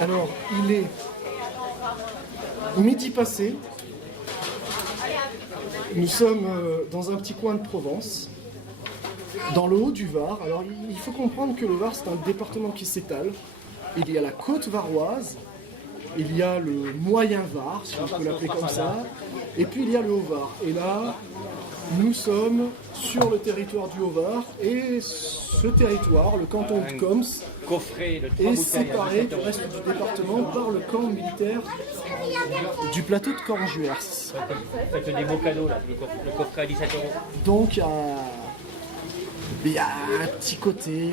Alors, il est midi passé. Nous sommes dans un petit coin de Provence, dans le haut du Var. Alors, il faut comprendre que le Var, c'est un département qui s'étale. Il y a la côte varoise, il y a le moyen Var, si on peut l'appeler comme ça, et puis il y a le Haut-Var. Et là, nous sommes sur le territoire du Haut-Var, et ce territoire, le canton de Coms, est séparé du reste du département par le camp militaire du plateau de Cornjuers. Faites des beaux cadeaux là, le coffret à 17 €. Donc il y a un petit côté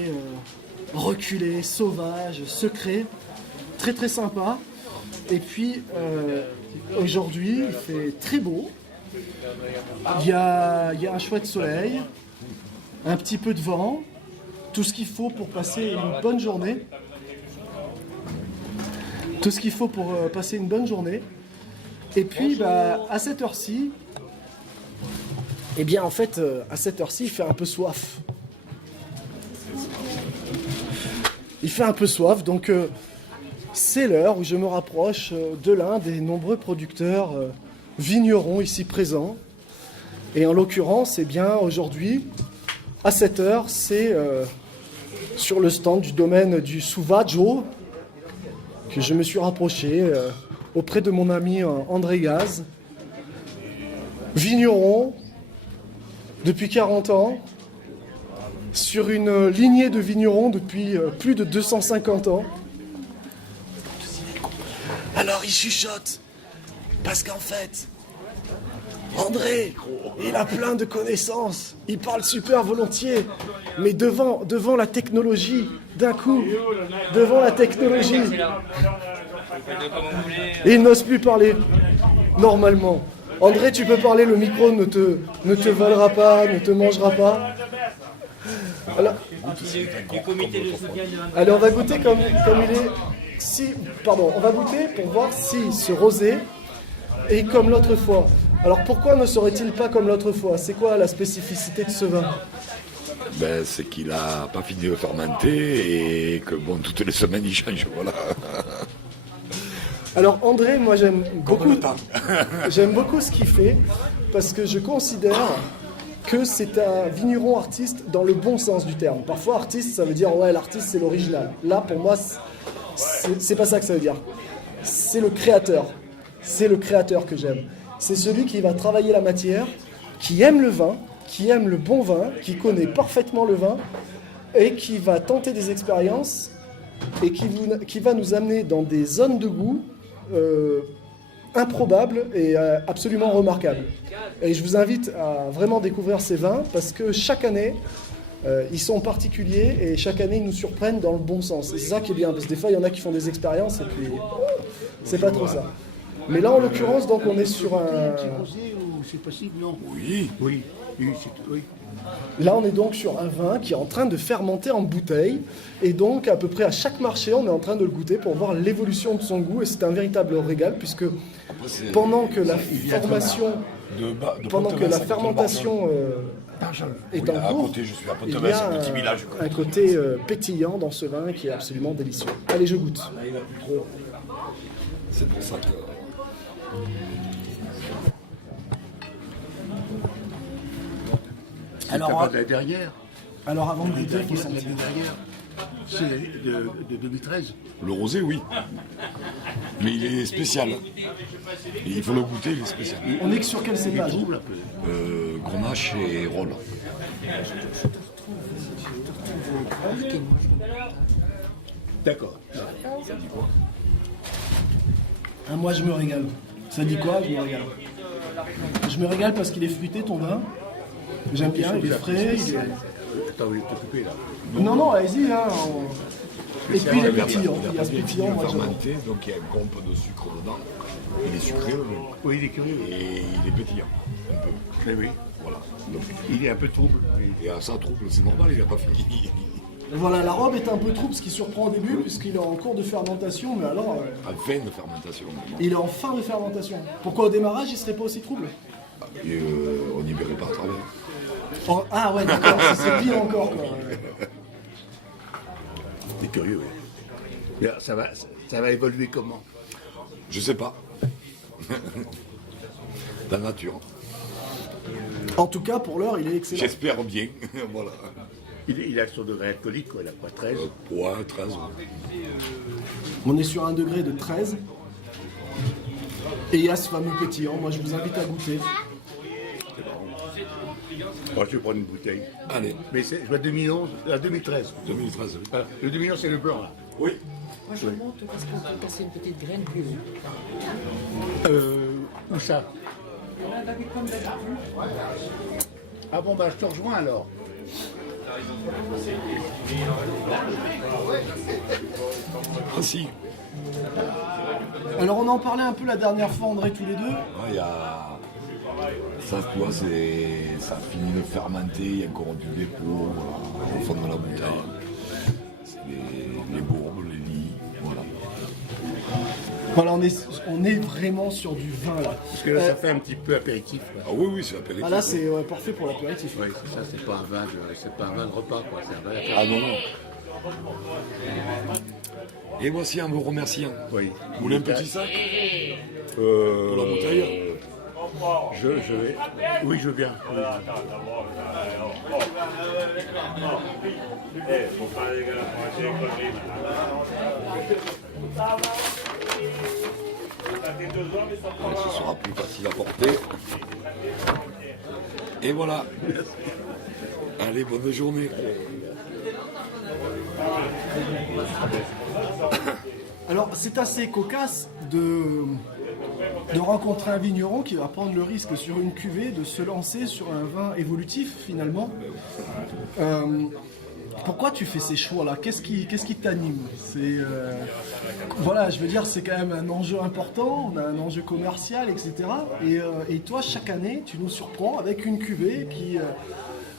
reculé, sauvage, secret, très très sympa. Et puis aujourd'hui il fait très beau, il y a un chouette soleil, un petit peu de vent, tout ce qu'il faut pour passer une bonne journée. Tout ce qu'il faut pour passer une bonne journée. Et puis à cette heure-ci, eh bien en fait à cette heure-ci il fait un peu soif. Il fait un peu soif, donc c'est l'heure où je me rapproche de l'un des nombreux producteurs vignerons ici présents. Et en l'occurrence, eh bien aujourd'hui, à cette heure, c'est sur le stand du domaine du Suvaggio que je me suis rapproché auprès de mon ami André Gaz, vigneron depuis 40 ans, sur une lignée de vignerons depuis plus de 250 ans. Alors il chuchote, parce qu'en fait, André, il a plein de connaissances, il parle super volontiers, mais devant la technologie, d'un coup, devant la technologie, il n'ose plus parler normalement. André, tu peux parler, le micro ne te volera pas, ne te mangera pas. Alors, allez, on va goûter comme il est. On va goûter pour voir si ce rosé est comme l'autre fois. Alors pourquoi ne serait-il pas comme l'autre fois? C'est quoi la spécificité de ce vin? C'est qu'il n'a pas fini de fermenter et que toutes les semaines il change, voilà. Alors André, moi j'aime beaucoup ce qu'il fait parce que je considère que c'est un vigneron artiste dans le bon sens du terme. Parfois artiste ça veut dire ouais l'artiste c'est l'original. Là pour moi c'est pas ça que ça veut dire. C'est le créateur. C'est le créateur que j'aime. C'est celui qui va travailler la matière, qui aime le vin, qui aime le bon vin, qui connaît parfaitement le vin et qui va tenter des expériences et qui va nous amener dans des zones de goût improbables et absolument remarquables. Et je vous invite à vraiment découvrir ces vins parce que chaque année, ils sont particuliers et chaque année, ils nous surprennent dans le bon sens. Et c'est ça qui est bien, parce que des fois, il y en a qui font des expériences et puis c'est pas trop ça. Mais là, en l'occurrence, donc, on est sur un... C'est possible, non? Oui. Oui. Là, on est donc sur un vin qui est en train de fermenter en bouteille. Et donc, à peu près à chaque marché, on est en train de le goûter pour voir l'évolution de son goût. Et c'est un véritable régal, puisque pendant que la fermentation est en cours, il y a un côté pétillant dans ce vin qui est absolument délicieux. Allez, je goûte. C'est pour ça que... Alors, derrière, avant de goûter, il faut sentir. derrière, c'est de 2013. Le rosé, oui. Mais il est spécial. Il faut le goûter, il est spécial. On est que sur quel cépage? Grenache et Roll. D'accord. Moi, je me régale. Ça dit quoi? Je me régale. Je me régale parce qu'il est fruité, ton vin. J'aime bien, il est frais. Attends, oui, t'es coupé là. Non, allez-y. Hein, Et puis il est pétillant. Il y a ce Il pétillant, moi j'adore. fermenté, donc il y a un gompe de sucre dedans. Il est sucré, le vin. Oui, il est curieux. Et il est pétillant. Un peu. Mais oui. Voilà. Donc, Il est un peu trouble. et à ça, trouble, c'est normal, il n'a pas fini. Voilà, la robe est un peu trouble, ce qui surprend au début, puisqu'il est en cours de fermentation, mais alors, En fin de fermentation. il est en fin de fermentation. Pourquoi au démarrage, il serait pas aussi trouble? Et on y verrait pas à travers. Oh, ah ouais, d'accord, c'est pire encore, quoi. Ouais. C'est curieux, oui. Mais alors, ça va évoluer comment? Je sais pas. La nature. En tout cas, pour l'heure, il est excellent. J'espère bien. Voilà. Il a son degré alcoolique, quoi, il a quoi, 13? Ouais, 13. Ouais. On est sur un degré de 13. Et il y a ce fameux pétillant. Moi, je vous invite à goûter. Moi, je vais prendre une bouteille. Allez, Mais je vois 2011, 2013. 2013. Oui. Voilà. Le 2011, c'est le blanc, là. Oui. Moi je monte parce qu'on peut passer une petite graine plus haut. Où ça? Ah bon, bah, je te rejoins alors. Ah si. Alors, on en parlait un peu la dernière fois, André, tous les deux. Ouais, il y a... Ça, tu vois, ça finit de fermenter, il y a encore du dépôt voilà, au fond de la bouteille. C'est les bourbes, les lits, voilà. Voilà, on est vraiment sur du vin, là. Parce que là, ça fait un petit peu apéritif. Quoi. Ah oui, oui, c'est l'apéritif. Ah là, c'est ouais, parfait pour l'apéritif. Oui, c'est ça, c'est pas un vin de repas, quoi. C'est un vin d'apéritif. Ah non, non. Et voici en vous remerciant. Oui. Vous voulez un petit sac pour la bouteille? Je vais. Oui, je veux bien. Oui. Ce sera plus facile à porter. Et voilà. Allez, bonne journée. Alors, c'est assez cocasse de rencontrer un vigneron qui va prendre le risque sur une cuvée de se lancer sur un vin évolutif, finalement. Pourquoi tu fais ces choix-là? Qu'est-ce qui t'anime? Voilà, je veux dire, c'est quand même un enjeu important, on a un enjeu commercial, etc. Et toi, chaque année, tu nous surprends avec une cuvée qui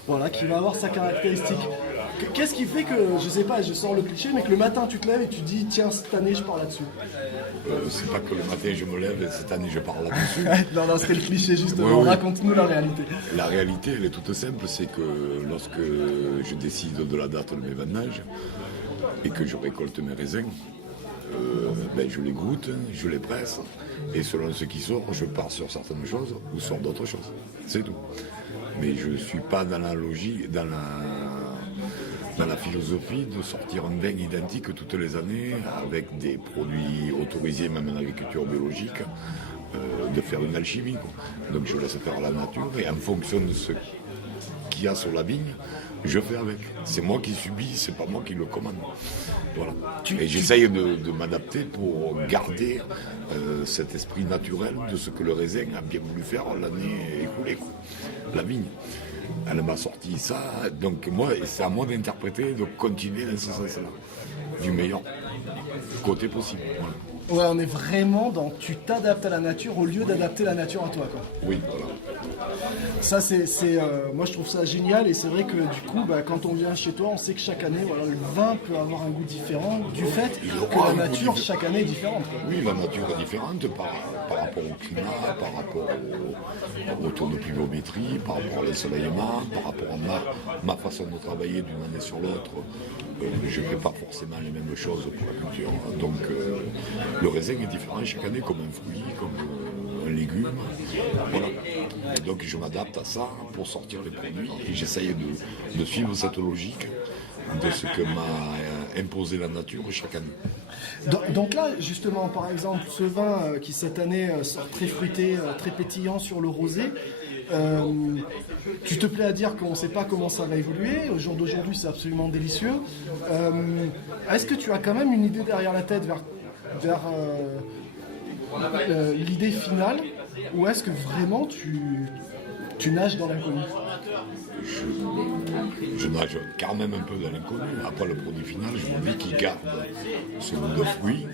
va avoir sa caractéristique. Qu'est-ce qui fait que, je sais pas, je sors le cliché, mais que le matin tu te lèves et tu te dis, tiens, cette année je pars là-dessus? C'est pas que le matin je me lève et cette année je pars là-dessus. Non, c'était le cliché justement, Oui, oui. Raconte-nous la réalité. La réalité, elle est toute simple, c'est que lorsque je décide de la date de mes vendanges et que je récolte mes raisins, je les goûte, je les presse, et selon ce qui sort, je pars sur certaines choses ou sur d'autres choses. C'est tout. Mais je ne suis pas dans la logique, dans la philosophie de sortir un vin identique toutes les années avec des produits autorisés, même en agriculture biologique, de faire une alchimie, quoi. Donc je laisse faire la nature et en fonction de ce qu'il y a sur la vigne, je fais avec. C'est moi qui subis, c'est pas moi qui le commande. Voilà. Et j'essaye de m'adapter pour garder cet esprit naturel de ce que le raisin a bien voulu faire l'année écoulée, quoi. La vigne. Elle m'a sorti ça, donc moi, c'est à moi d'interpréter, de continuer dans ce sens-là, du meilleur côté possible. Voilà. Ouais, on est vraiment dans tu t'adaptes à la nature au lieu d'adapter la nature à toi, quoi. Oui, voilà. Ça, moi je trouve ça génial et c'est vrai que du coup, quand on vient chez toi, on sait que chaque année, voilà, le vin peut avoir un goût différent du fait que la nature chaque année est différente, quoi. Oui, la nature est différente par rapport au climat, par rapport au taux de pluviométrie, par rapport à l'ensoleillement, par rapport à ma façon de travailler d'une année sur l'autre. Je ne fais pas forcément les mêmes choses pour la culture. Donc le raisin est différent chaque année comme un fruit, comme un légume. Voilà. Et donc je m'adapte à ça pour sortir les produits et j'essaye de suivre cette logique de ce que m'a imposé la nature chaque année. Donc là, justement, par exemple, ce vin qui cette année sort très fruité, très pétillant sur le rosé, tu te plais à dire qu'on ne sait pas comment ça va évoluer. Au jour d'aujourd'hui, c'est absolument délicieux. Est-ce que tu as quand même une idée derrière la tête vers l'idée finale, ou est-ce que vraiment tu nages dans l'inconnu? Je nage quand même un peu dans l'inconnu. Après le produit final, je me dis qu'il garde ce goût de fruit.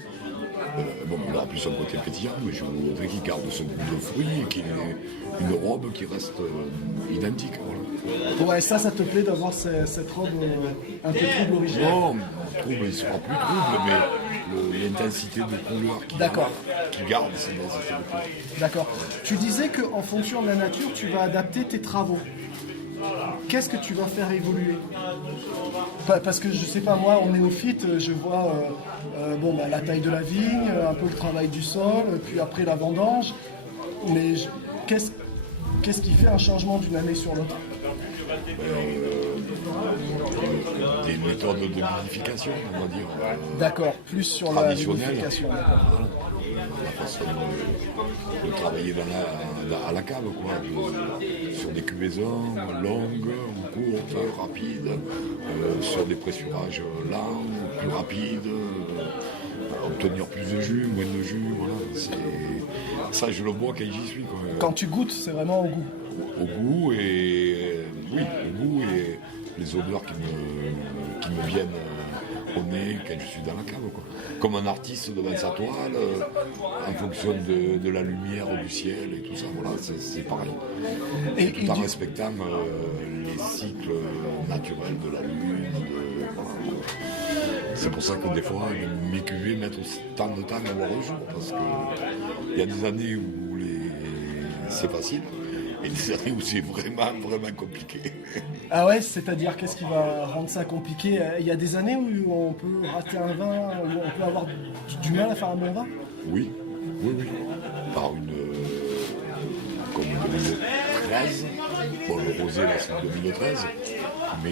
Il aura plus un côté pétillant, mais je voudrais qu'il garde ce goût de fruit et qu'il ait une robe qui reste identique. Voilà. Ouais, ça te plaît d'avoir cette robe un peu trouble originale? Non, trouble, il sera plus trouble, mais l'intensité de couleur qui garde cette intensité de couleur. D'accord. Tu disais qu'en fonction de la nature, tu vas adapter tes travaux. qu'est-ce que tu vas faire évoluer? Parce que je sais pas, moi, en néophyte, je vois la taille de la vigne, un peu le travail du sol, puis après la vendange. Mais qu'est-ce qui fait un changement d'une année sur l'autre? Des méthodes de vinification, on va dire. D'accord, plus sur la Traditionnelle. vinification. Voilà. La façon de travailler à la cave, quoi. Sur des cuvaisons longues, courtes, rapides, sur des pressurages lents, plus rapides, obtenir plus de jus, moins de jus, voilà. Ça, je le vois quand j'y suis, quoi. Quand tu goûtes, c'est vraiment au goût. Au goût et les odeurs qui me viennent au nez quand je suis dans la cave, quoi. Comme un artiste devant sa toile, en fonction de la lumière du ciel et tout ça, voilà, c'est pareil. Et tout en respectant les cycles naturels de la lune. Voilà. C'est pour ça que des fois, mes cuvées mettent tant de temps à voir le jour, parce qu'il y a des années où c'est facile. Et des années où c'est vraiment, vraiment compliqué. Ah ouais, c'est-à-dire qu'est-ce qui va rendre ça compliqué? Il y a des années où on peut rater un vin, où on peut avoir du mal à faire un bon vin? Oui. Par comme 2013, bon, le rosé là c'est 2013, mais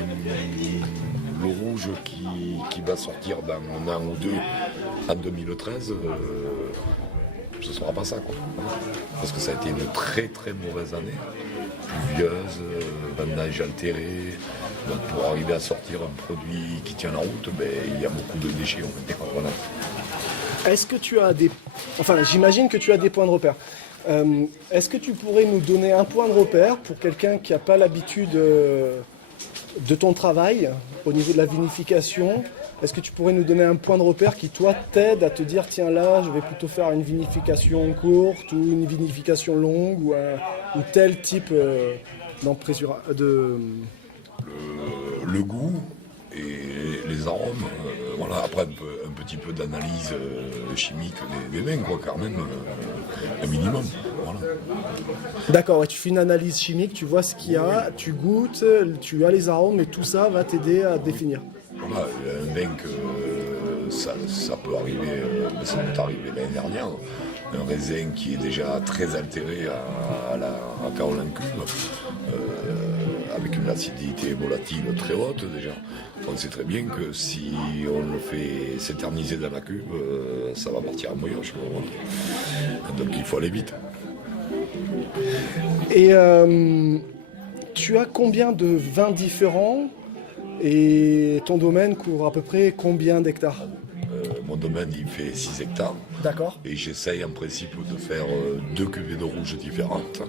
le rouge qui va sortir dans un an ou deux en 2013, ce ne sera pas ça, quoi. Parce que ça a été une très très mauvaise année, pluvieuse, vendange altérée. Donc pour arriver à sortir un produit qui tient la route, il y a beaucoup de déchets, on va dire. Voilà. Est-ce que tu as des... Enfin, j'imagine que tu as des points de repère. Est-ce que tu pourrais nous donner un point de repère pour quelqu'un qui n'a pas l'habitude de ton travail au niveau de la vinification? Est-ce que tu pourrais nous donner un point de repère qui, toi, t'aide à te dire, tiens là, je vais plutôt faire une vinification courte ou une vinification longue ou tel type Le goût et les arômes, voilà. Après un petit peu d'analyse chimique des vins, quoi, quand même, un minimum. Voilà. D'accord, et tu fais une analyse chimique, tu vois ce qu'il y a, tu goûtes, tu as les arômes et tout ça va t'aider à définir. Voilà, un vin que ça peut arriver, ça m'est arrivé l'année dernière, un raisin qui est déjà très altéré quand on l'incume, avec une acidité volatile très haute déjà. On sait très bien que si on le fait s'éterniser dans la cuve, ça va partir en brioche. Voilà. Donc il faut aller vite. Et tu as combien de vins différents et ton domaine couvre à peu près combien d'hectares? Mon domaine il fait 6 hectares. D'accord. Et j'essaye en principe de faire 2 cuvées de rouge différentes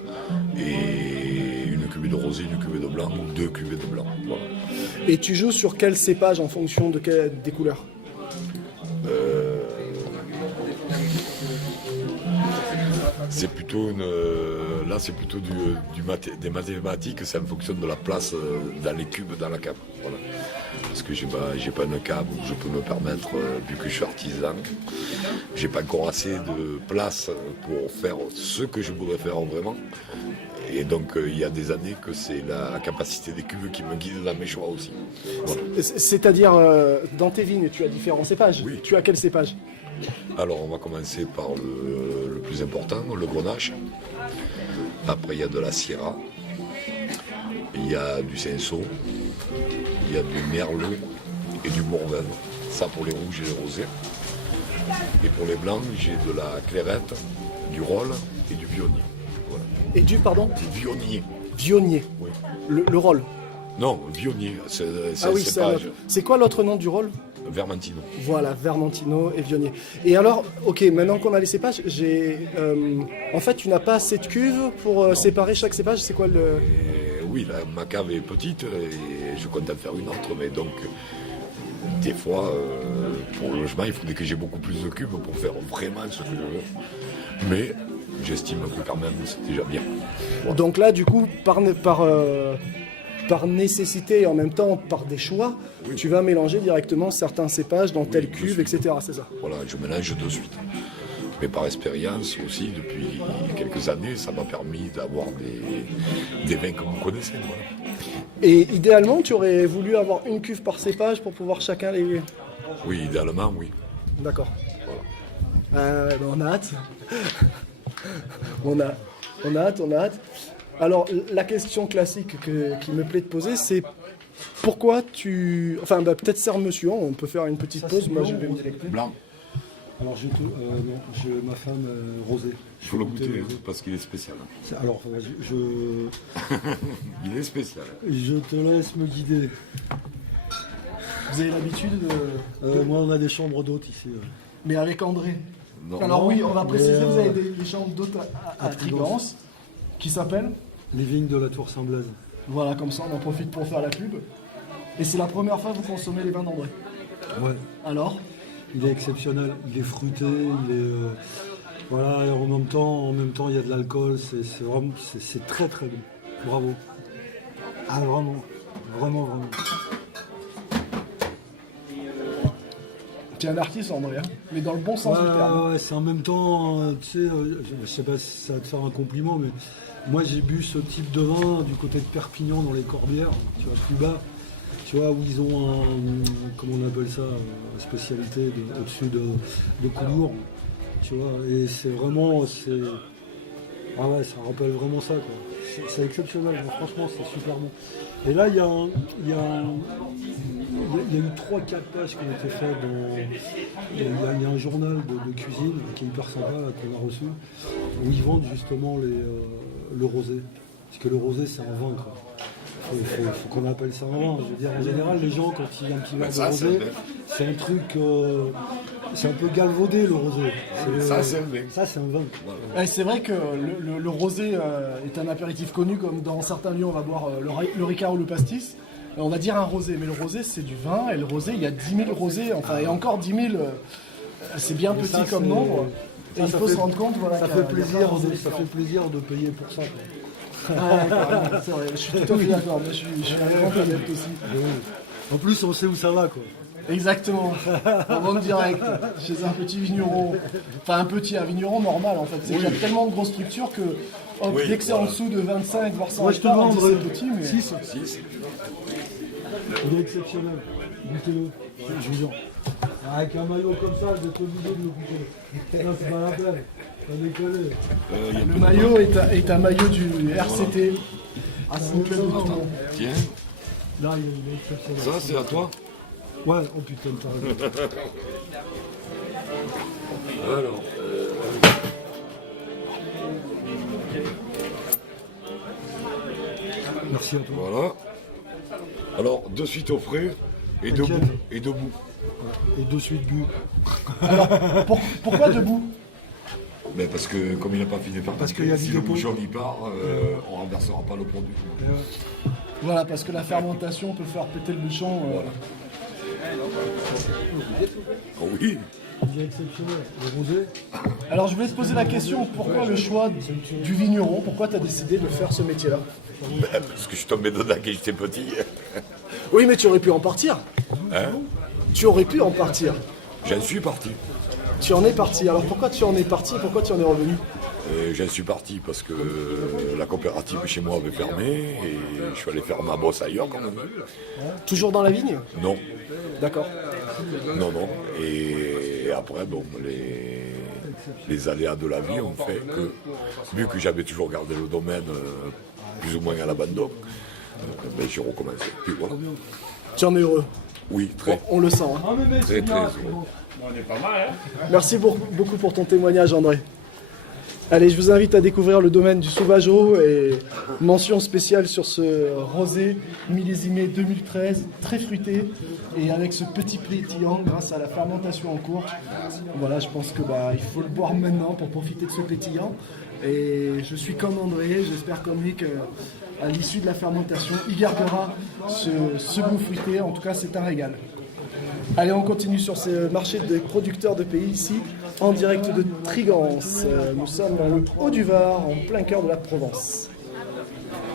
et une cuvée de rosé, une cuvée de blanc ou 2 cuvées de blanc. Voilà. Et tu joues sur quel cépage en fonction des couleurs? C'est plutôt des mathématiques, c'est en fonction de la place dans les cubes dans la cave. Voilà. Parce que j'ai pas une cave où je peux me permettre, vu que je suis artisan, j'ai pas encore assez de place pour faire ce que je voudrais faire vraiment. Et donc il y a des années que c'est la capacité des cuves qui me guide dans mes choix aussi. Voilà. C'est-à-dire, dans tes vignes, tu as différents cépages. Oui. Tu as quel cépage? Alors on va commencer par le plus important, le Grenache. Après il y a de la Syrah, il y a du Cinsault, il y a du Merlot et du Bourgogne. Ça pour les rouges et les rosés. Et pour les blancs, j'ai de la Clairette, du Rolle et du Viognier. Voilà. Et du, pardon? Du Viognier. Viognier. Oui. Le rôle. Non, Viognier, c'est Ah oui, cépage. c'est quoi l'autre nom du rôle? Vermentino. Voilà, Vermentino et Viognier. Et alors, ok, maintenant qu'on a les cépages, en fait, tu n'as pas assez de cuves pour séparer chaque cépage. C'est quoi le... Oui, ma cave est petite et je compte en faire une autre, mais donc des fois, pour le logement, il faudrait que j'ai beaucoup plus de cubes pour faire vraiment ce que je veux. Mais j'estime que quand même, c'est déjà bien. Voilà. Donc là, du coup, par nécessité et en même temps par des choix, Oui. tu vas mélanger directement certains cépages dans telle de cuve, suite. etc. C'est ça? Voilà, je mélange de suite. Mais par expérience aussi, depuis quelques années, ça m'a permis d'avoir des vins que vous connaissez. Voilà. Et idéalement, tu aurais voulu avoir une cuve par cépage pour pouvoir chacun les... Oui, idéalement, oui. D'accord. On a hâte. on a hâte. Alors, la question classique qui me plaît de poser, c'est pourquoi tu... Enfin, peut-être Serre-Monsieur, on peut faire une petite pause, moi je vais me délecter. Blanc, Alors, ma femme rosée. il faut le goûter parce qu'il est spécial. Alors, Il est spécial. je te laisse me guider. Vous avez l'habitude de... Moi, on a des chambres d'hôtes ici. Mais avec André. Non. Alors oui, on va préciser, mais, vous avez des chambres d'hôtes à Trigance, qui s'appellent... Les vignes de la Tour Saint-Blaise. Voilà, comme ça on en profite pour faire la pub. Et c'est la première fois que vous consommez les vins d'André. Ouais. Alors? Il est exceptionnel. Il est fruité. Il est voilà. Et en même temps, il y a de l'alcool. C'est vraiment, c'est très très bon. Bravo. Ah vraiment. Tu es un artiste André, hein, mais dans le bon sens du terme. Ouais, c'est en même temps, tu sais, je sais pas si ça va te faire un compliment, mais moi j'ai bu ce type de vin du côté de Perpignan dans les Corbières, tu vois, plus bas, tu vois, où ils ont un, comment on appelle ça, une spécialité au-dessus de Coulours, tu vois, et c'est vraiment, ah ouais, ça rappelle vraiment ça, quoi. C'est exceptionnel, hein, franchement, c'est super bon. Et là, il y a eu 3-4 pages qui ont été faites il y a un journal de cuisine qui est hyper sympa là, qu'on a reçu, où ils vendent justement le rosé. Parce que le rosé, c'est un vin, quoi. Faut qu'on appelle ça un vin. Je veux dire, en général, les gens, quand ils ont un petit verre de rosé, c'est un truc... c'est un peu galvaudé, le rosé. Ça, c'est un vin. Ça, c'est un vin. Et c'est vrai que le rosé est un apéritif connu, comme dans certains lieux on va boire le ricard ou le pastis. On va dire un rosé, mais le rosé c'est du vin, et le rosé il y a 10 000 rosés, enfin et encore 10 000, c'est bien Mais petit ça, comme c'est- nombre. Et ça il faut fait- se rendre compte, voilà, Ça qu'il y a- fait il y a plein de plaisir, rosés ça fait plaisir de payer pour ça, quoi. Ah, d'accord, c'est vrai, je suis tout à fait d'accord, mais je suis un grand adepte aussi. En plus, on sait où ça va, quoi. Exactement, en vente directe, chez un petit vigneron, enfin un vigneron normal en fait, c'est qu'il y a tellement de grosses structures que Oui, dès que c'est en dessous de 25 voire 100 Moi, je te hectares, on dit demanderai c'est petit, mais... 6. 6. Il est exceptionnel. Goûtez-le, je vous jure. Avec un maillot comme ça, vous êtes obligé de le goûter. Non, c'est pas la peine. Ça déconne. Le maillot est un maillot du RCT. Ah, c'est une club de tout le monde. Tiens, Là, il est exceptionnel. ça c'est à toi. Ouais, oh putain, t'as raison. Alors, Merci à toi. voilà. Alors, de suite au frais et debout. T'inquiète. Et debout. Et de suite bu. Pourquoi debout? Mais parce que comme il n'a pas fini par Parce qu'il y a si du le dépôt. bouchon y part, on ne renversera pas le produit. Et ouais. Voilà, parce que la fermentation peut faire péter le bouchon. Oh oui, Il est exceptionnel. Le rosé, Alors je voulais te poser la question, pourquoi le choix du vigneron? Pourquoi tu as décidé de faire ce métier-là? parce que je suis tombé dedans quand j'étais petit. Oui, mais tu aurais pu en partir. Hein? Tu aurais pu en partir. J'en suis parti. Tu en es parti. Alors pourquoi tu en es parti et pourquoi tu en es revenu? J'en suis parti parce que la coopérative chez moi avait fermé et je suis allé faire ma bosse ailleurs quand même. Toujours dans la vigne? Non, D'accord. non. Et après, bon, les aléas de la vie ont fait que, vu que j'avais toujours gardé le domaine plus ou moins à l'abandon, ben, j'ai recommencé. Puis voilà. Tu en es heureux. Oui, très, On le sent. Hein. très, très heureux. Merci beaucoup pour ton témoignage, André. Allez, je vous invite à découvrir le domaine du Sauvageau et mention spéciale sur ce rosé millésimé 2013, très fruité et avec ce petit pétillant grâce à la fermentation en cours. Voilà, je pense que il faut le boire maintenant pour profiter de ce pétillant. Et je suis comme André, j'espère comme lui qu'à l'issue de la fermentation, il gardera ce goût fruité. En tout cas, c'est un régal. Allez, on continue sur ce marché des producteurs de pays ici, en direct de Trigance. Nous sommes dans le Haut-du-Var, en plein cœur de la Provence.